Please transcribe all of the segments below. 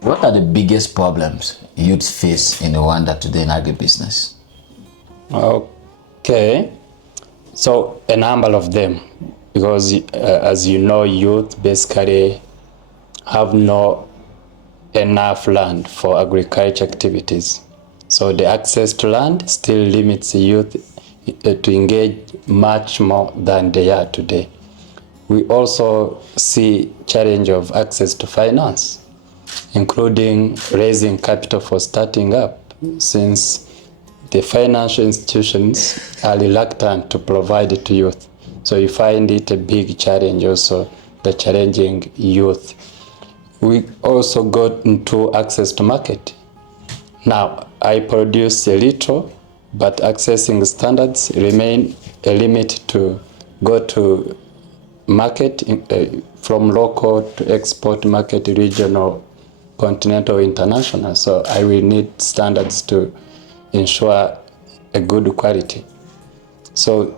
What are the biggest problems youth face in Rwanda today in agribusiness? Okay, so a number of them, because as you know, youth basically have no enough land for agriculture activities. So the access to land still limits the youth to engage much more than they are today. We also see challenge of access to finance, including raising capital for starting up, since the financial institutions are reluctant to provide it to youth. So you find it a big challenge also, the challenging youth. We also got into access to market. Now, I produce a little, but accessing standards remain a limit to go to market, from local to export market, regional, continental, international. So I will need standards to ensure a good quality. So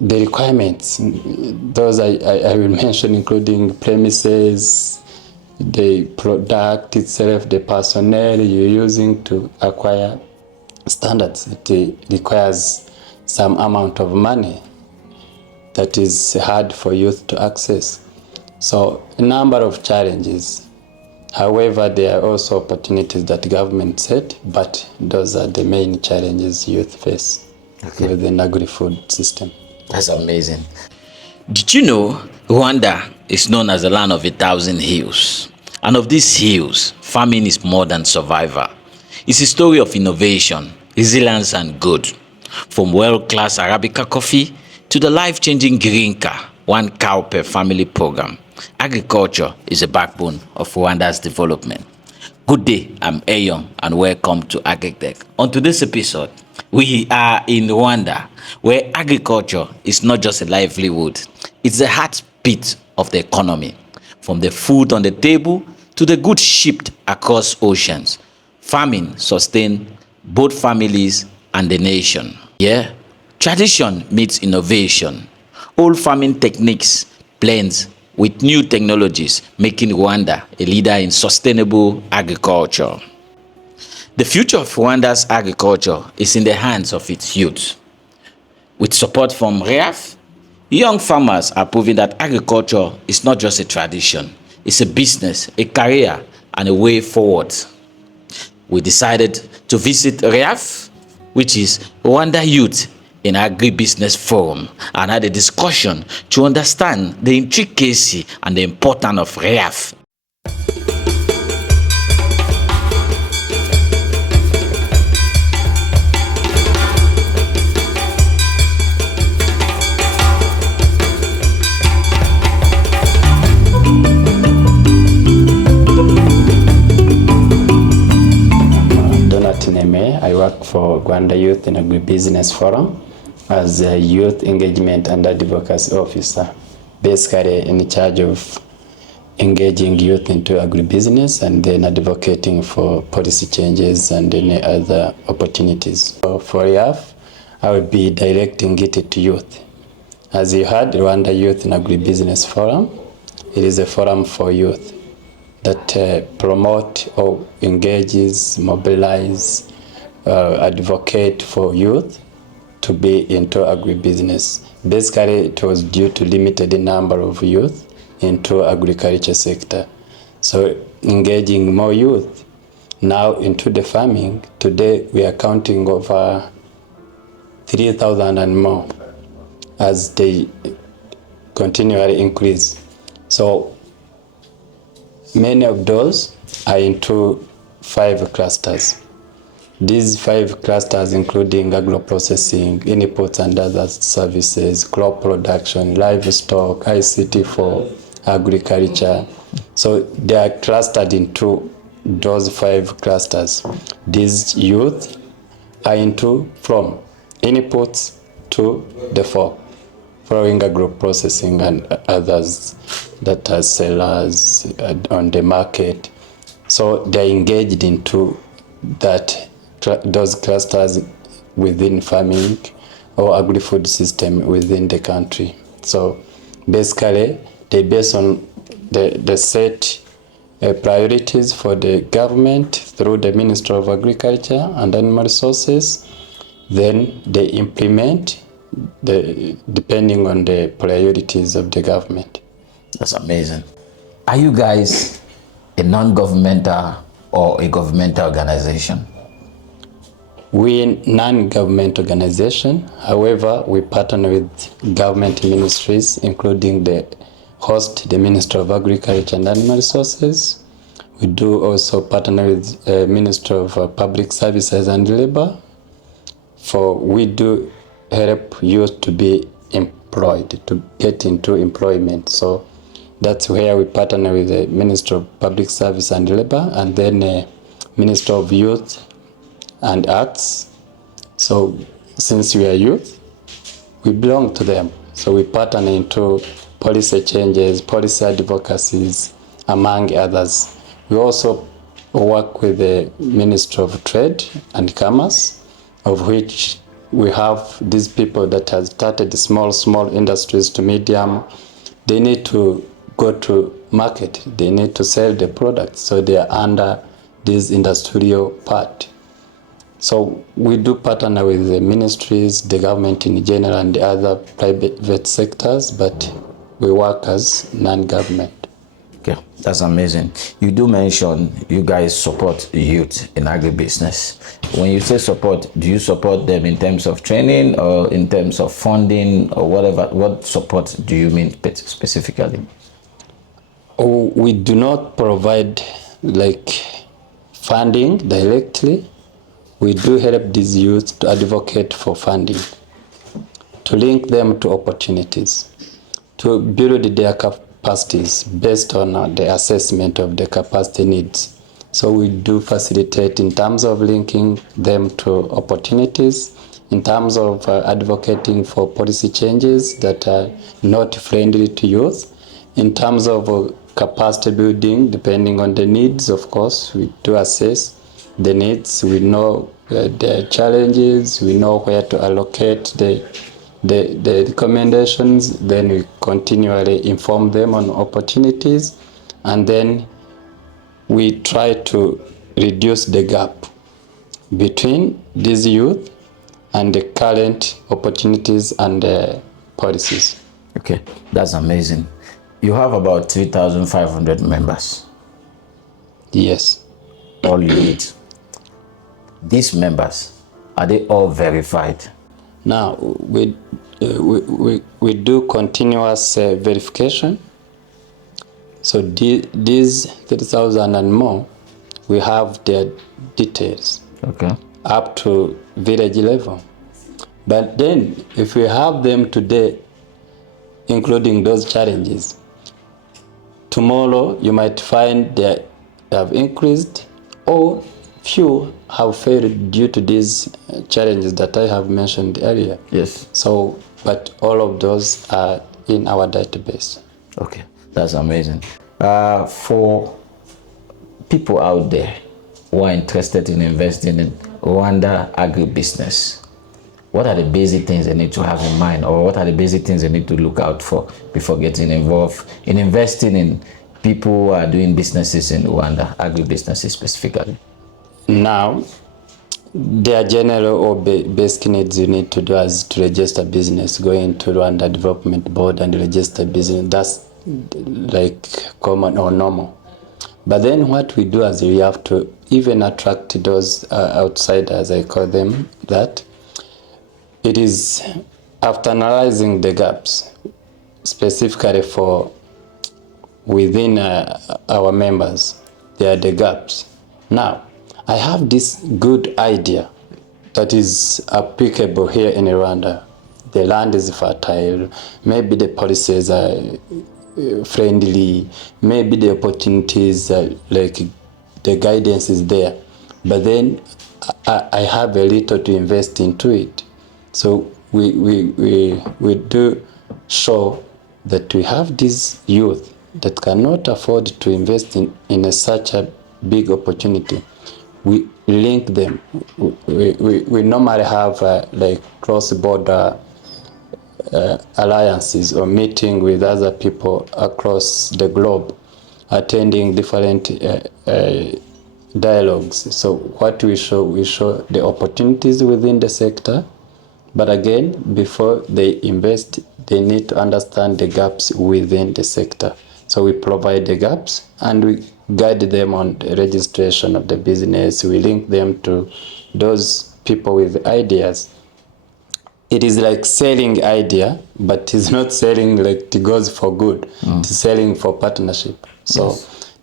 the requirements, those I will mention, including premises, the product itself, the personnel you're using to acquire standards. It requires some amount of money that is hard for youth to access. So a number of challenges. However, there are also opportunities that government set, but those are the main challenges youth face within agri-food system. That's amazing. Did you know Rwanda is known as the land of 1,000 hills? And of these hills, farming is more than survival. It's a story of innovation, resilience, and good. From world-class Arabica coffee to the life-changing Girinka, 1 cow per family program, agriculture is the backbone of Rwanda's development. Good day, I'm Ayon and welcome to AGRICDECK. On today's episode, we are in Rwanda, where agriculture is not just a livelihood, it's the heartbeat of the economy. From the food on the table to the goods shipped across oceans, farming sustains both families and the nation. Yeah, tradition meets innovation. Old farming techniques blends with new technologies, making Rwanda a leader in sustainable agriculture. The future of Rwanda's agriculture is in the hands of its youth. With support from RYAF, young farmers are proving that agriculture is not just a tradition, it's a business, a career, and a way forward. We decided to visit RYAF, which is Rwanda Youth in Agribusiness Forum, and had a discussion to understand the intricacy and the importance of RYAF. I work for Rwanda Youth in Agribusiness Forum as a Youth Engagement and Advocacy Officer, basically in charge of engaging youth into agribusiness and then advocating for policy changes and any other opportunities. So for RYAF, I will be directing it to youth. As you heard, Rwanda Youth in Agribusiness Forum, it is a forum for youth that promote or engages, mobilize, advocate for youth to be into agribusiness. Basically, it was due to limited number of youth into agriculture sector. So engaging more youth now into the farming, today we are counting over 3,000 and more as they continually increase. So many of those are into 5 clusters. These 5 clusters including agro-processing, inputs and other services, crop production, livestock, ICT for agriculture. So they are clustered into those 5 clusters. These youth are into from inputs to the 4, following agro-processing and others that are sellers on the market. So they're engaged into those clusters within farming or agri-food system within the country. So basically, they base on the set priorities for the government through the Ministry of Agriculture and Animal Resources. Then they implement depending on the priorities of the government. That's amazing. Are you guys a non-governmental or a governmental organization? We're non-government organization. However, we partner with government ministries, including the host, the Ministry of Agriculture and Animal Resources. We do also partner with Ministry of Public Services and Labor. We do help youth to be employed, to get into employment. So that's where we partner with the Ministry of Public Service and Labor, and then Ministry of Youth and Arts. So since we are youth, we belong to them. So we partner into policy changes, policy advocacies, among others. We also work with the Ministry of Trade and Commerce, of which we have these people that have started small industries to medium. They need to go to market. They need to sell the product. So they are under this industrial part. So we do partner with the ministries, the government in general, and the other private sectors, but we work as non-government. Okay, that's amazing. You do mention you guys support youth in agribusiness. When you say support, do you support them in terms of training or in terms of funding or whatever? What support do you mean specifically? We do not provide funding directly. We do help these youth to advocate for funding, to link them to opportunities, to build their capacities based on the assessment of the capacity needs. So we do facilitate in terms of linking them to opportunities, in terms of advocating for policy changes that are not friendly to youth, in terms of capacity building, depending on the needs. Of course, we do assess the needs. We know the challenges. We know where to allocate the recommendations. Then we continually inform them on opportunities, and then we try to reduce the gap between these youth and the current opportunities and the policies. Okay, that's amazing. You have about 3,500 members. Yes. All youth. These members, are they all verified? Now, we do continuous verification. So these 30,000 and more, we have their details. Okay. Up to village level. But then, if we have them today, including those challenges, tomorrow you might find that they have increased, or few have failed due to these challenges that I have mentioned earlier. Yes. So, but all of those are in our database. Okay, that's amazing. For people out there who are interested in investing in Rwanda agribusiness, what are the basic things they need to have in mind, or what are the basic things they need to look out for before getting involved in investing in people who are doing businesses in Rwanda, agribusinesses specifically? Now, their general or basic needs you need to do is to register business, go into Rwanda Development Board and register business. That's like common or normal. But then what we do is we have to even attract those outsiders, I call them that. It is after analyzing the gaps, specifically for within our members, there are the gaps. Now, I have this good idea that is applicable here in Rwanda. The land is fertile, maybe the policies are friendly, maybe the opportunities like the guidance is there, but then I have a little to invest into it. So we do show that we have this youth that cannot afford to invest in such a big opportunity. We link them. We normally have like cross-border alliances or meeting with other people across the globe. attending different dialogues. So what we show the opportunities within the sector, but again, before they invest, they need to understand the gaps within the sector. So we provide the gaps and we guide them on the registration of the business. We link them to those people with ideas. It is like selling idea, but it's not selling like it goes for good. It's selling for partnership. So yes,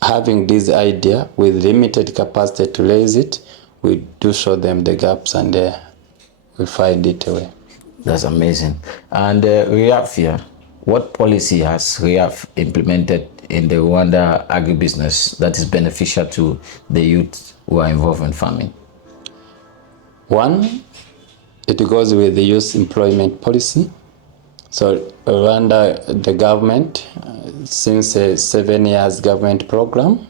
having this idea with limited capacity to raise it, we do show them the gaps and we find it away. That's amazing. And RYAF here, what policy has RYAF implemented in the Rwanda agribusiness that is beneficial to the youth who are involved in farming? One, it goes with the youth employment policy. So Rwanda, the government, since a 7 years government program,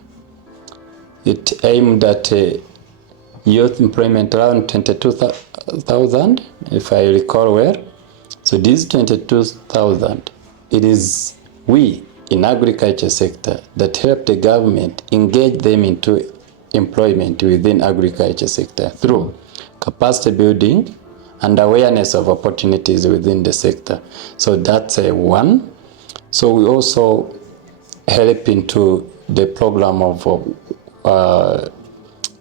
it aimed at youth employment around 22,000, if I recall well. So these 22,000, it is we in agriculture sector that help the government engage them into employment within agriculture sector through capacity building and awareness of opportunities within the sector. So that's one. So we also help into the program of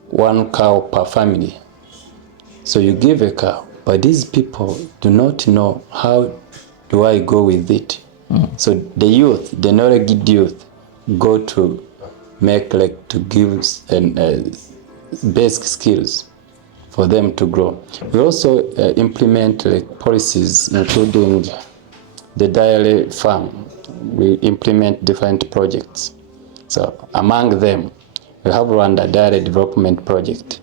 1 cow per family. So you give a cow, but these people do not know how do I go with it. So the youth, the knowledge youth, go to make like to give basic skills for them to grow. We also implement like policies, including the dairy farm. We implement different projects. So among them, we have Rwanda Dairy Development Project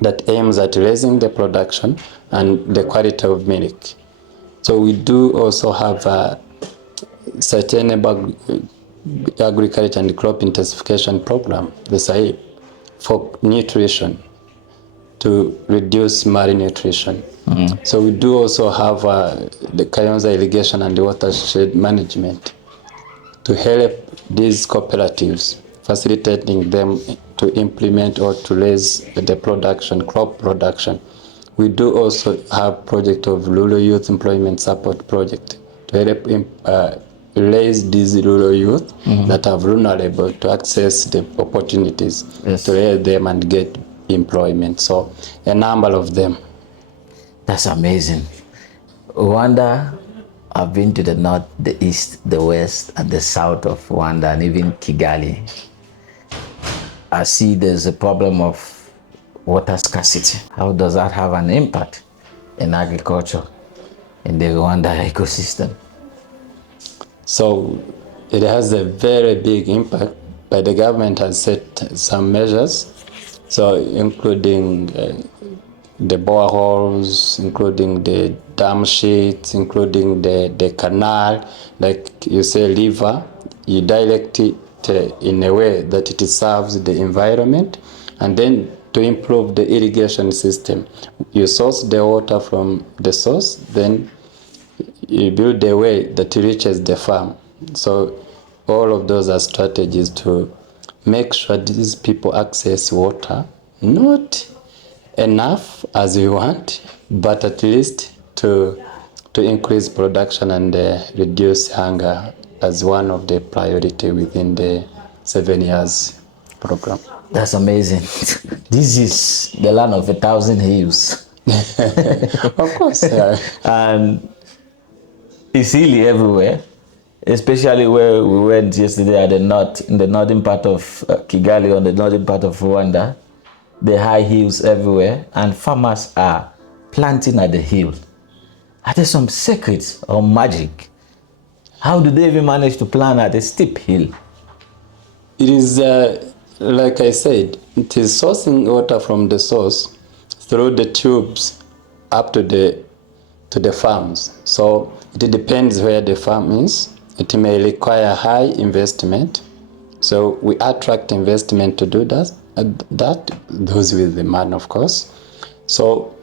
that aims at raising the production and the quality of milk. So we do also have a sustainable agriculture and crop intensification program, the SAIP, for nutrition, to reduce malnutrition. So we do also have the Kayonza irrigation and the watershed management to help these cooperatives, facilitating them to implement or to raise the production, crop production. We do also have project of rural youth employment support project to help raise these rural youth that are vulnerable to access the opportunities, yes, to raise them and get employment. So a number of them. That's amazing. Rwanda, I've been to the north, the east, the west, and the south of Rwanda, and even Kigali. I see there's a problem of water scarcity. How does that have an impact in agriculture, in the Rwanda ecosystem? So it has a very big impact, but the government has set some measures, so including the boreholes, including the dam sheets, including the canal, like you say river, you direct it in a way that it serves the environment, and then to improve the irrigation system. You source the water from the source, then you build a way that reaches the farm. So all of those are strategies to make sure these people access water, not enough as we want, but at least to increase production and reduce hunger as one of the priority within the 7 years program. That's amazing. This is the land of 1,000 hills. Of course. And it's really everywhere, especially where we went yesterday at the north, in the northern part of Kigali, on the northern part of Rwanda. The high hills everywhere, and farmers are planting at the hill. Are there some secrets or magic? How do they even manage to plant at a steep hill? It is, like I said, it is sourcing water from the source through the tubes up to the farms. So it depends where the farm is. It may require high investment. So we attract investment to do that those with the man, of course. So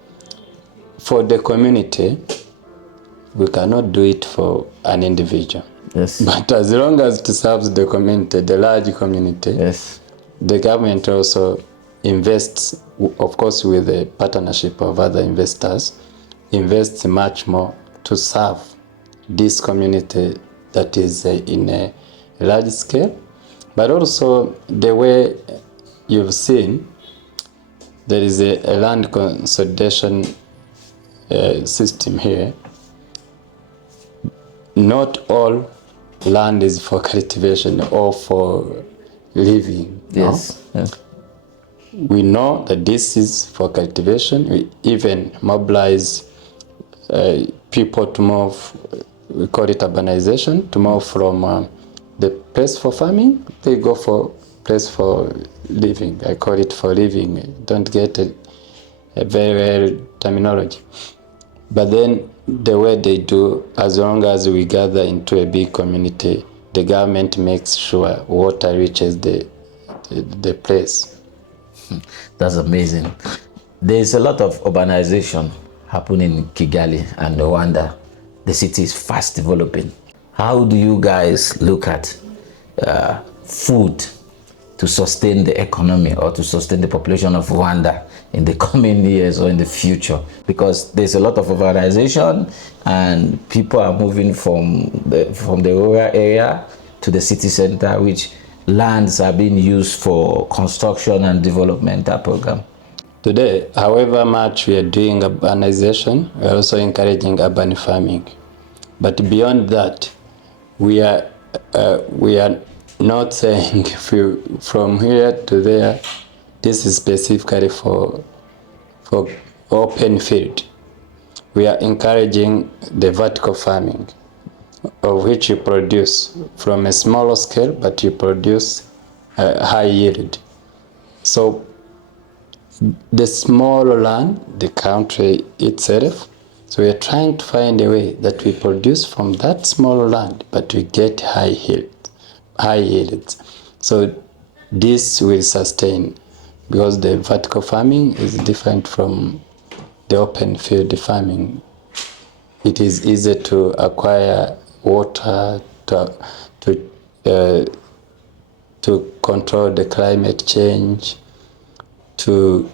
for the community, we cannot do it for an individual. Yes. But as long as it serves the community, the large community, Yes. the government also invests, of course, with the partnership of other investors, invests much more to serve this community that is in a large scale. But also the way you've seen, there is a land consolidation system here. Not all land is for cultivation or for living. Yes. No? Yes. We know that this is for cultivation. We even mobilize people to move, we call it urbanization, to move from the place for farming, they go for place for living. I call it for living. Don't get a very terminology. But then the way they do, as long as we gather into a big community, the government makes sure water reaches the place. That's amazing. There's a lot of urbanization happening in Kigali and Rwanda. The city is fast developing. How do you guys look at food to sustain the economy or to sustain the population of Rwanda in the coming years or in the future? Because there's a lot of urbanization and people are moving from the rural area to the city center, which lands are being used for construction and developmental program. Today, however much we are doing urbanization, we are also encouraging urban farming. But beyond that, we are not saying from here to there, this is specifically for open field. We are encouraging the vertical farming, of which you produce from a smaller scale, but you produce high yield. So the smaller land, the country itself, so we are trying to find a way that we produce from that smaller land, but we get high yields. So this will sustain, because the vertical farming is different from the open field farming. It is easy to acquire water, to control the climate change, to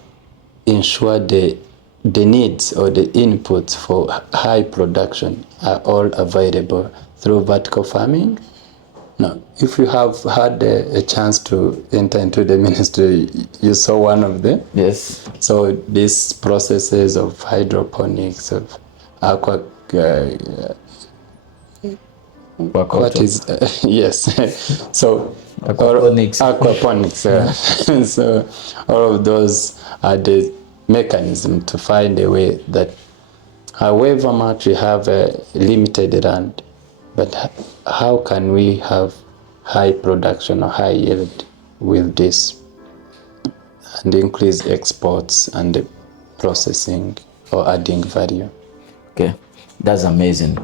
ensure the needs or the inputs for high production are all available through vertical farming. Now, if you have had a chance to enter into the ministry, you saw one of them. Yes. So these processes of hydroponics, of aqua, what is yes? So aquaponics. So all of those are the mechanism to find a way that, however much we have a limited land, but how can we have high production or high yield with this, and increase exports and processing or adding value. Okay, that's amazing.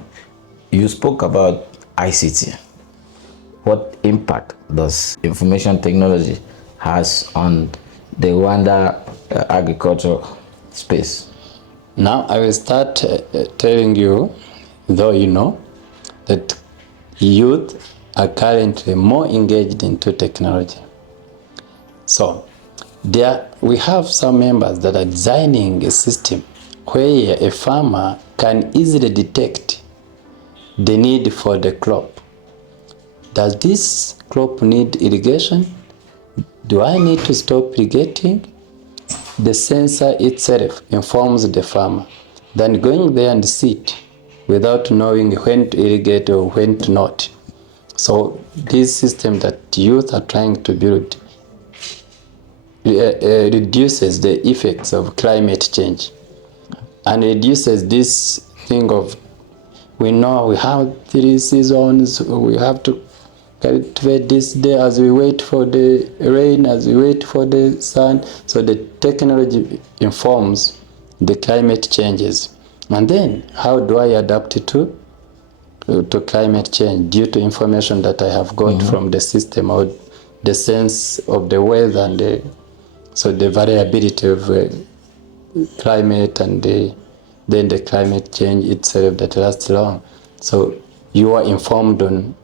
You spoke about ICT. What impact does information technology has on the Rwanda agriculture space? Now I will start telling you, though you know, that youth are currently more engaged into technology. So we have some members that are designing a system where a farmer can easily detect the need for the crop. Does this crop need irrigation? Do I need to stop irrigating? The sensor itself informs the farmer. Then going there and sit without knowing when to irrigate or when to not. So this system that youth are trying to build reduces the effects of climate change and reduces this thing of, we know we have 3 seasons, we have to cultivate this day as we wait for the rain, as we wait for the sun. So the technology informs the climate changes. And then how do I adapt it to climate change due to information that I have got from the system or the sense of the weather and so the variability of climate and then the climate change itself that lasts long. So you are informed on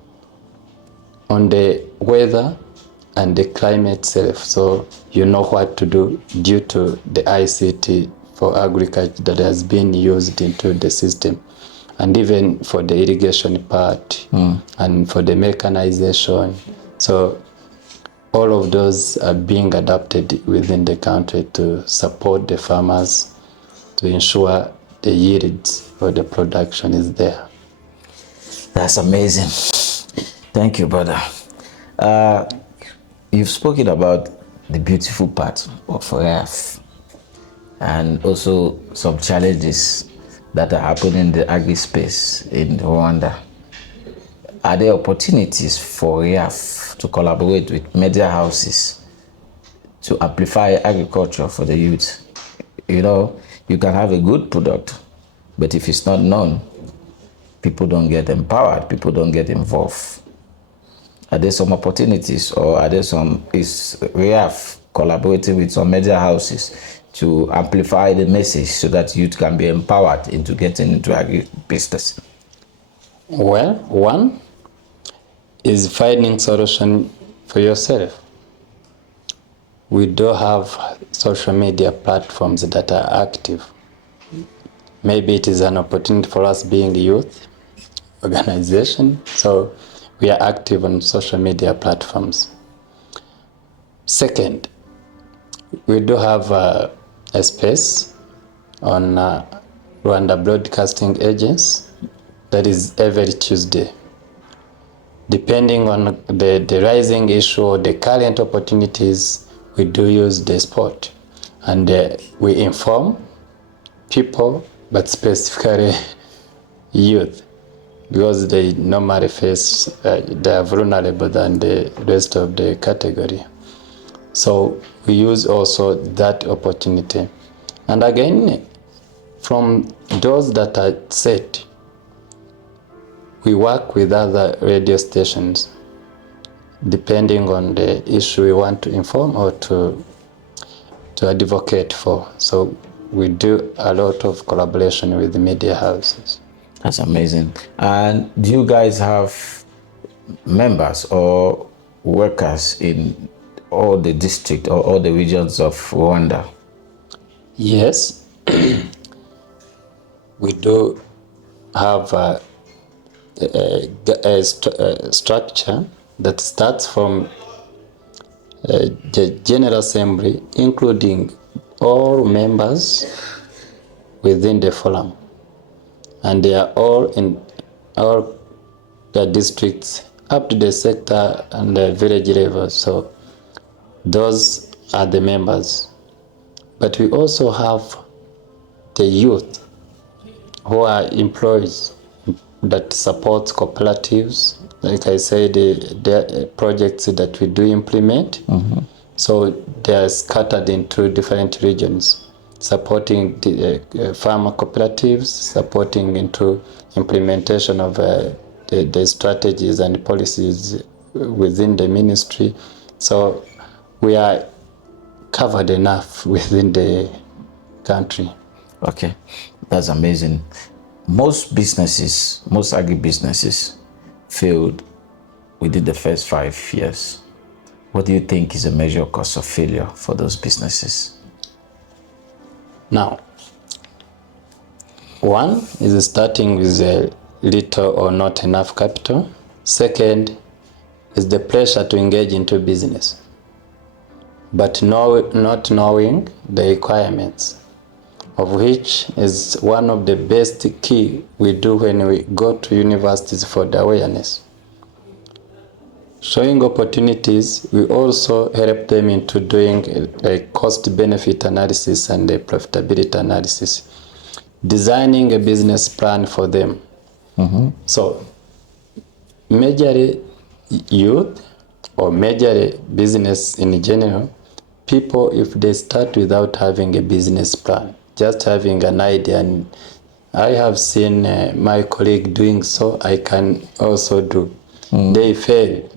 on the weather and the climate itself, so you know what to do due to the ICT for agriculture that has been used into the system, and even for the irrigation part and for the mechanization. So all of those are being adapted within the country to support the farmers to ensure the yields or the production is there. That's amazing. Thank you, brother. You've spoken about the beautiful part of RYAF and also some challenges that are happening in the agri space in Rwanda. Are there opportunities for RYAF to collaborate with media houses to amplify agriculture for the youth? You know, you can have a good product, but if it's not known, people don't get empowered, people don't get involved. Are there some opportunities, or are there is RYAF collaborating with some media houses to amplify the message so that youth can be empowered into getting into agri-business? Well, one is finding solution for yourself. We do have social media platforms that are active. Maybe it is an opportunity for us being a youth organization, so we are active on social media platforms. Second, we do have a space on Rwanda Broadcasting Agency that is every Tuesday. Depending on the rising issue or the current opportunities, we do use the spot, and we inform people, but specifically youth, because they normally face, they are vulnerable than the rest of the category. So we use also that opportunity. And again, from those that are set, we work with other radio stations, depending on the issue we want to inform or to advocate for. So we do a lot of collaboration with the media houses. That's amazing. And do you guys have members or workers in all the districts or all the regions of Rwanda? Yes, we do have a structure that starts from the General Assembly, including all members within the forum, and they are all in all the districts up to the sector and the village level. So those are the members. But we also have the youth who are employees that support cooperatives. Like I said, the projects that we do implement. So they are scattered into different regions, supporting the farmer cooperatives, supporting into implementation of the strategies and policies within the ministry. So we are covered enough within the country. Okay, that's amazing. Most businesses, most agri-businesses failed within the first 5 years. What do you think is a major cause of failure for those businesses? Now, one is starting with a little or not enough capital. Second is the pressure to engage into business, but not knowing the requirements, of which is one of the best key we do when we go to universities for the awareness. Showing opportunities, we also help them into doing a cost-benefit analysis and a profitability analysis, designing a business plan for them. So, majorly youth or majorly business in general, people, if they start without having a business plan, just having an idea, and I have seen my colleague doing so, I can also do. They fail.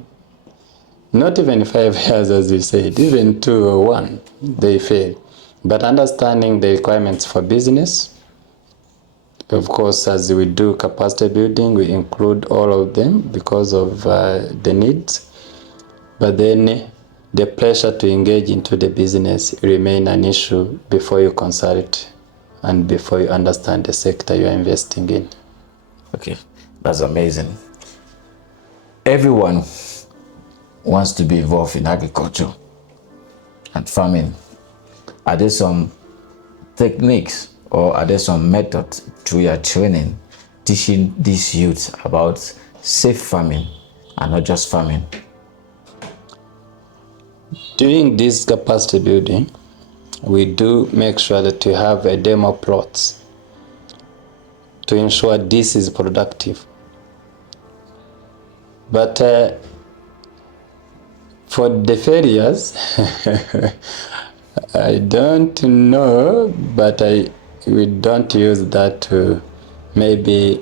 Not even 5 years, as you said, even 2 or 1, they fail. But understanding the requirements for business, Of course, as we do capacity building, we include all of them because of the needs. But then the pressure to engage into the business remain an issue before you consult and before you understand the sector you are investing in. Okay, that's amazing. Everyone wants to be involved in agriculture and farming. Are there some techniques or are there some methods through your training teaching these youths about safe farming and not just farming? During this capacity building, we do make sure that we have a demo plots to ensure this is productive. But for the failures, I don't know, but we don't use that to maybe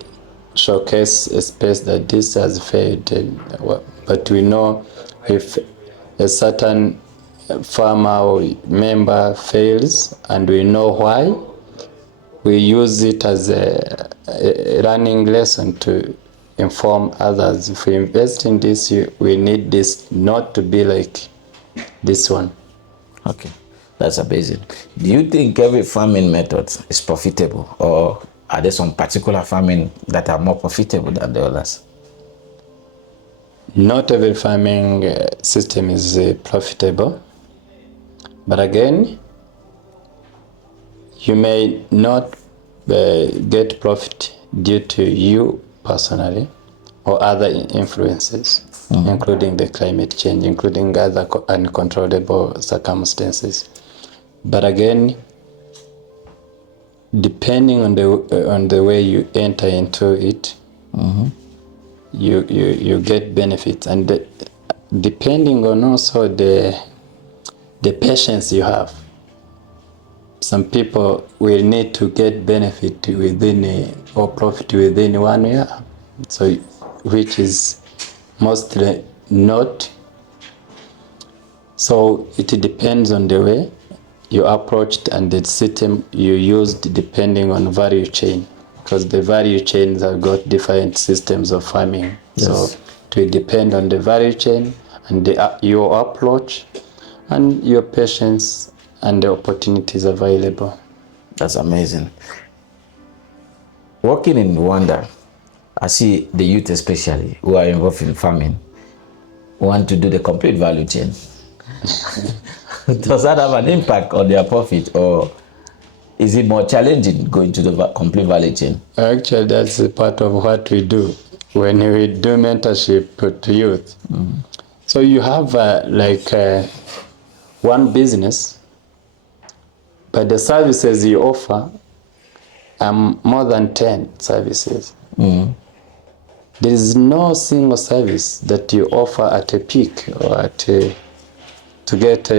showcase a space that this has failed. But we know if a certain farmer or member fails and we know why, we use it as a learning lesson to inform others. If we invest in this, we need this not to be like this one. Okay, that's amazing. Do you think every farming method is profitable, or are there some particular farming that are more profitable than the others? Not every farming system is profitable, but again, you may not get profit due to you personally or other influences, including the climate change, including other uncontrollable circumstances. But again, depending on the way you enter into it, you get benefits, and depending on also the patience you have. Some people will need to get benefit within or profit within 1 year, so which is mostly not. So it depends on the way you approached and the system you used, depending on value chain, because the value chains have got different systems of farming. Yes. So it will depend on the value chain and your approach and your patience and the opportunities available. That's amazing. Working in Rwanda, I see the youth especially who are involved in farming want to do the complete value chain. Does that have an impact on their profit, or is it more challenging going to the complete value chain? Actually, that's a part of what we do when we do mentorship to youth. So you have one business, but the services you offer are more than 10 services. There is no single service that you offer at a peak or to get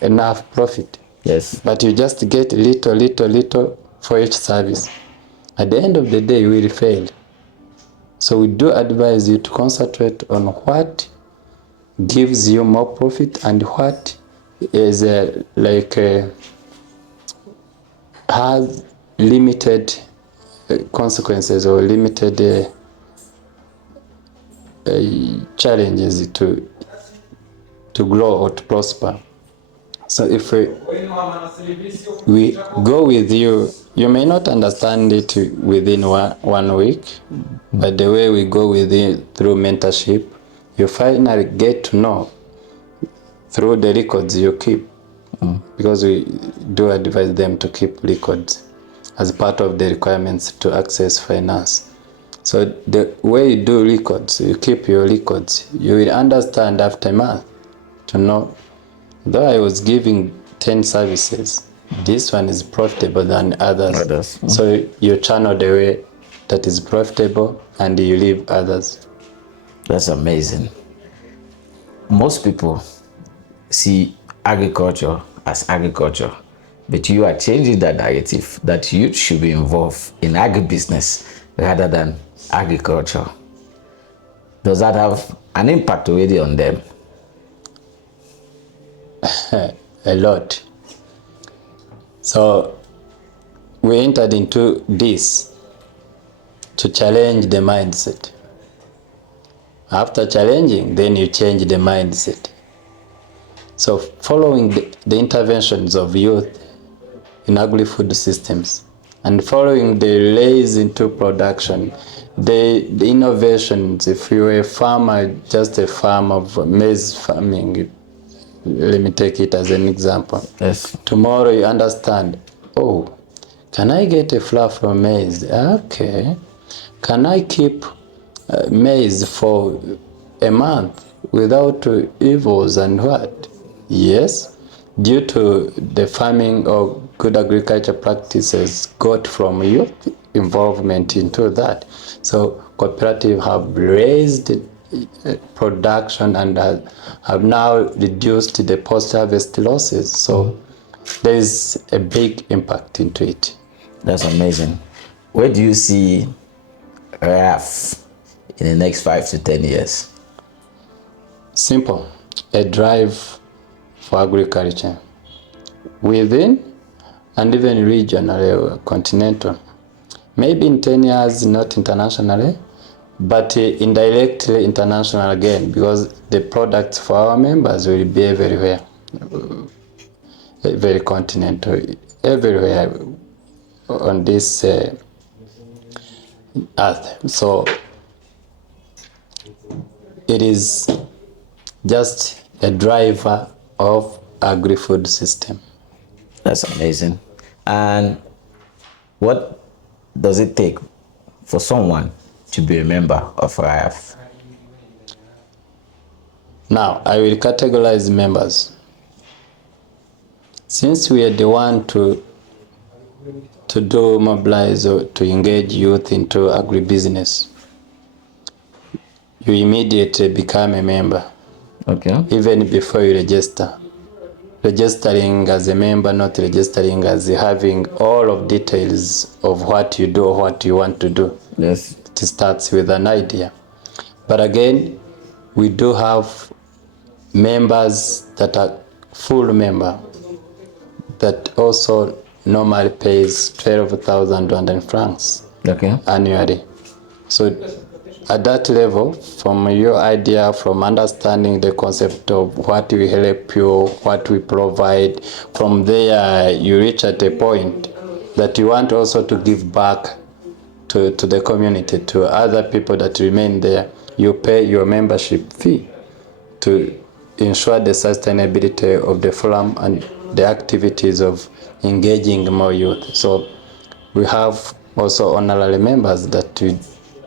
enough profit. Yes. But you just get little for each service. At the end of the day, you will fail. So we do advise you to concentrate on what gives you more profit and what is has limited consequences or limited challenges to grow or to prosper. So if we go with you, you may not understand it within 1 week, but the way we go with you through mentorship, you finally get to know through the records you keep, because we do advise them to keep records as part of the requirements to access finance. So the way you do records, you keep your records, you will understand after a month to know, though I was giving 10 services, this one is profitable than others. So you channel the way that is profitable and you leave others. That's amazing. Most people see agriculture as agriculture, but you are changing that narrative that youth should be involved in agribusiness rather than agriculture. Does that have an impact already on them? A lot. So we entered into this to challenge the mindset. After challenging, then you change the mindset. So following the interventions of youth in agri-food systems and following the relays into production, the innovations, if you're a farmer, just a farm of maize farming, let me take it as an example. Yes. Tomorrow you understand, oh, can I get a flour from maize? Okay. Can I keep maize for a month without evils and what? Yes, due to the farming or good agriculture practices got from youth involvement into that. So cooperative have raised production and have now reduced the post-harvest losses. So there is a big impact into it. That's amazing. Where do you see RYAF in the next 5 to 10 years? Simple. A drive for agriculture within and even regionally or continental. Maybe in 10 years, not internationally, but indirectly international again, because the products for our members will be everywhere, very continental, everywhere on this earth. So it is just a driver of agri-food system. That's amazing. And what does it take for someone to be a member of RYAF? Now, I will categorize members. Since we are the one to mobilize or to engage youth into agribusiness, you immediately become a member. Okay. Even before you register. Registering as a member, not registering as having all of details of what you do or what you want to do. Yes. It starts with an idea. But again, we do have members that are full member that also normally pays 12,000 Rwandan francs annually. So at that level, from your idea, from understanding the concept of what we help you, what we provide, from there you reach at a point that you want also to give back to the community, to other people that remain there. You pay your membership fee to ensure the sustainability of the forum and the activities of engaging more youth. So we have also honorary members that we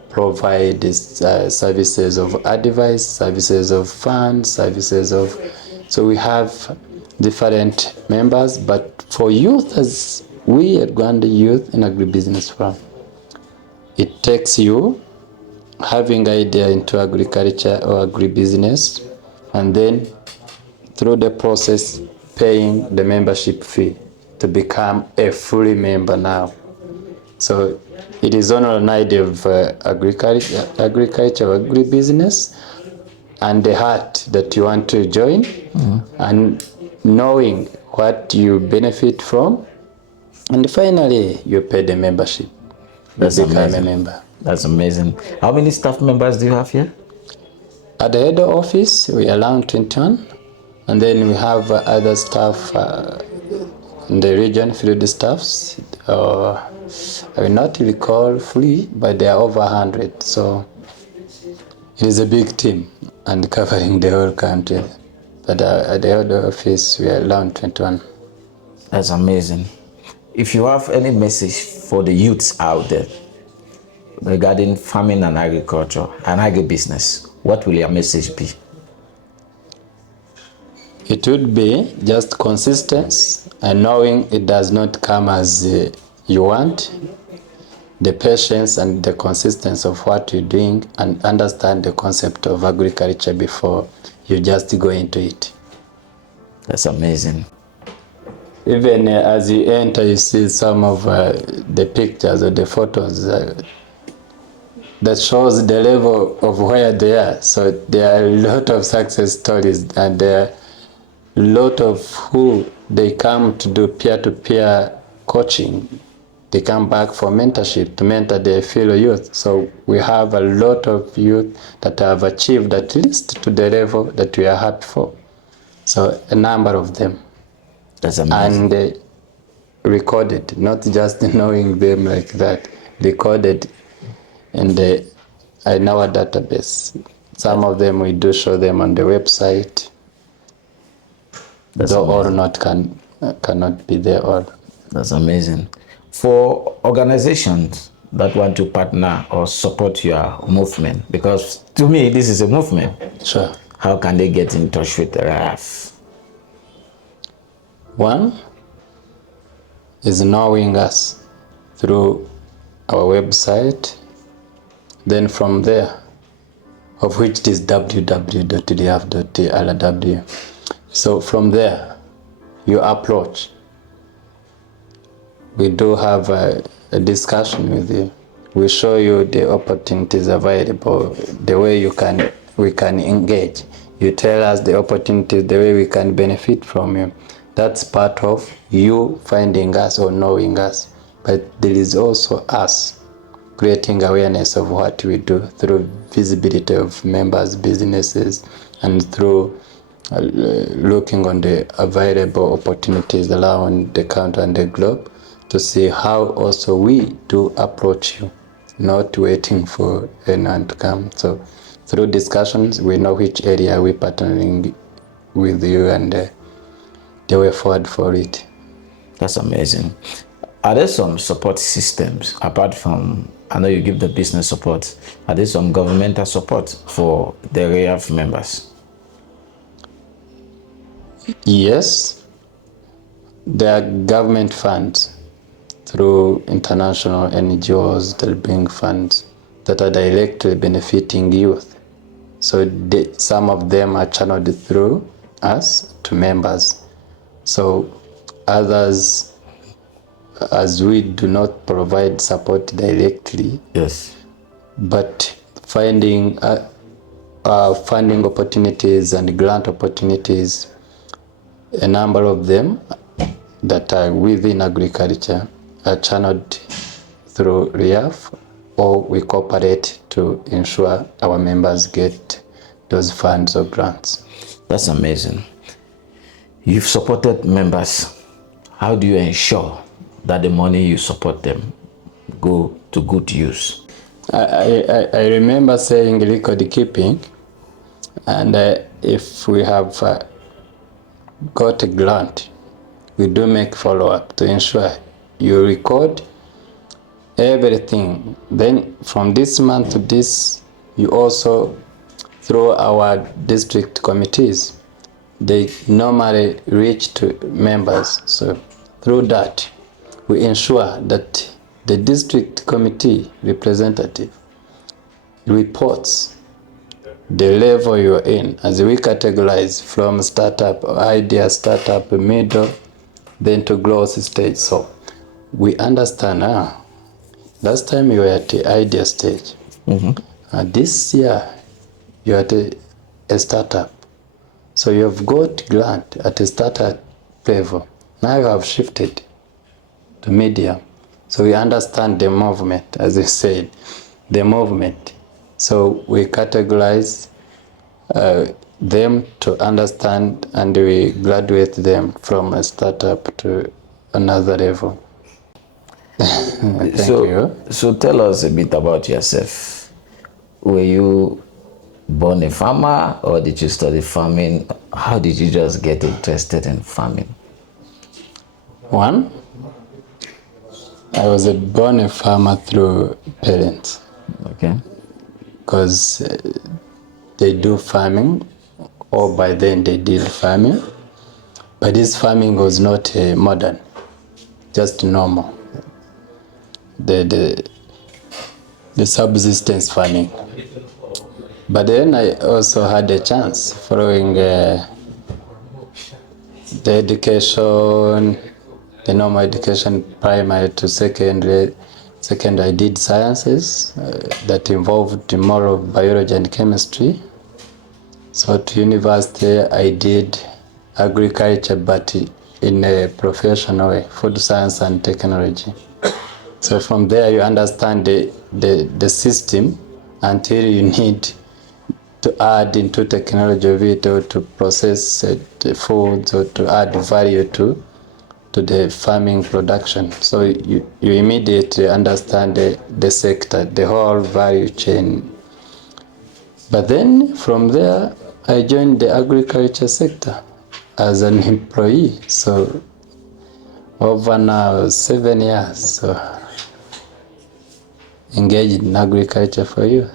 provide these services of advice, services of funds, services of... So we have different members, but for youth, as we at Rwanda Youth in Agribusiness Forum, it takes you having idea into agriculture or agribusiness, and then through the process paying the membership fee to become a fully member now. So it is only an idea of agriculture, agribusiness, and the heart that you want to join, and knowing what you benefit from, and finally you pay the membership. That's you become amazing. A member. That's amazing. How many staff members do you have here? At the head office, we are around 21, and then we have other staff in the region, field staffs. I will not recall fully, but they are over 100. So it is a big team and covering the whole country. But at the head office, we are around 21. That's amazing. If you have any message for the youths out there regarding farming and agriculture and agribusiness, what will your message be? It would be just consistency and knowing it does not come as you want, the patience and the consistency of what you're doing, and understand the concept of agriculture before you just go into it. That's amazing. Even as you enter, you see some of the pictures or the photos that shows the level of where they are. So there are a lot of success stories, and there are a lot of who they come to do peer-to-peer coaching They come back for mentorship to mentor their fellow youth. So we have a lot of youth that have achieved at least to the level that we are happy for. So a number of them. That's amazing. And recorded, not just knowing them like that, recorded in our database. Some of them we do show them on the website. That's though amazing. all not cannot be there all. That's amazing. For organizations that want to partner or support your movement, because to me this is a movement. Sure. How can they get in touch with the RYAF? One is knowing us through our website. Then from there, of which it is www.ryaf.rw. So from there, you approach. We do have a discussion with you. We show you the opportunities available, the way we can engage. You tell us the opportunities, the way we can benefit from you. That's part of you finding us or knowing us. But there is also us creating awareness of what we do through visibility of members' businesses and through looking on the available opportunities around the country and the globe to see how also we do approach you, not waiting for anyone to come. So through discussions, we know which area we're partnering with you and the way forward for it. That's amazing. Are there some support systems apart from, I know you give the business support, are there some governmental support for the RYAF members? Yes, there are government funds through international NGOs that bring funds that are directly benefiting youth. So some of them are channeled through us to members. So others, as we do not provide support directly, Yes, but finding funding opportunities and grant opportunities, a number of them that are within agriculture are channeled through RYAF, or we cooperate to ensure our members get those funds or grants. that's amazing. You've supported members. How do you ensure that the money you support them go to good use? I remember saying record keeping, and if we have got a grant, we do make follow-up to ensure you record everything. Then from this month to this, you also, through our district committees, they normally reach to members. So through that, we ensure that the district committee representative reports the level you're in, as we categorize from startup, idea, startup, middle, then to growth stage. So we understand now. Last time you were at the idea stage. This year you're at a startup. So you've got grant at a startup level. Now you have shifted to medium. So we understand the movement, as I said, the movement. So we categorize them to understand, and we graduate them from a startup to another level. Thank you. So tell us a bit about yourself. Were you born a farmer or did you study farming? How did you just get interested in farming? One, I was born a farmer through parents. Okay. Because they do farming, or by then they did farming. But this farming was not modern, just normal. The subsistence farming. But then I also had a chance following the education, the normal education, primary to secondary. Second, I did sciences that involved more of biology and chemistry. So to university, I did agriculture, but in a professional way, food science and technology. So from there you understand the system until you need to add into technology of it, or to process the foods, or to add value to the farming production. So you immediately understand the sector, the whole value chain. But then from there, I joined the agriculture sector as an employee. So over now 7 years, so engaged in agriculture for you.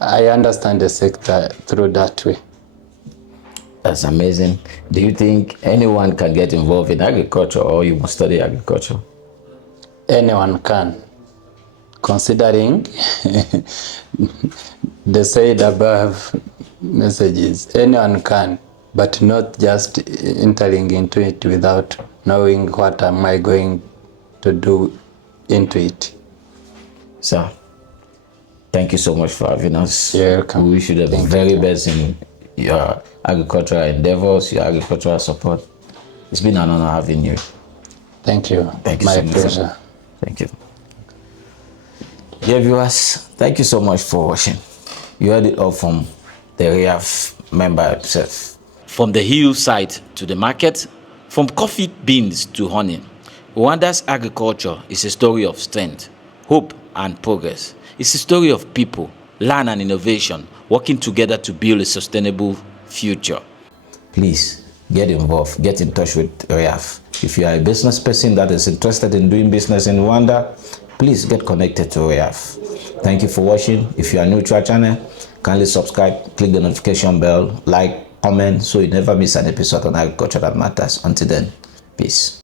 I understand the sector through that way. That's amazing. Do you think anyone can get involved in agriculture, or you must study agriculture? Anyone can, considering the said above messages. Anyone can, but not just entering into it without knowing what am I going to do into it. So, thank you so much for having us. You're welcome. We wish you the very best in your agricultural endeavors, your agricultural support. It's been an honor having you. Thank you. Thank you My so much. pleasure. Thank you. Dear viewers, thank you so much for watching. You heard it all from the RYAF member himself. From the hillside to the market, from coffee beans to honey, Rwanda's agriculture is a story of strength, hope, and progress. It's a story of people, land, and innovation working together to build a sustainable future. Please get involved, get in touch with RYAF. If you are a business person that is interested in doing business in Rwanda, please get connected to RYAF. Thank you for watching. If you are new to our channel, kindly subscribe, click the notification bell, like, comment, so you never miss an episode on agriculture that matters. Until then, peace.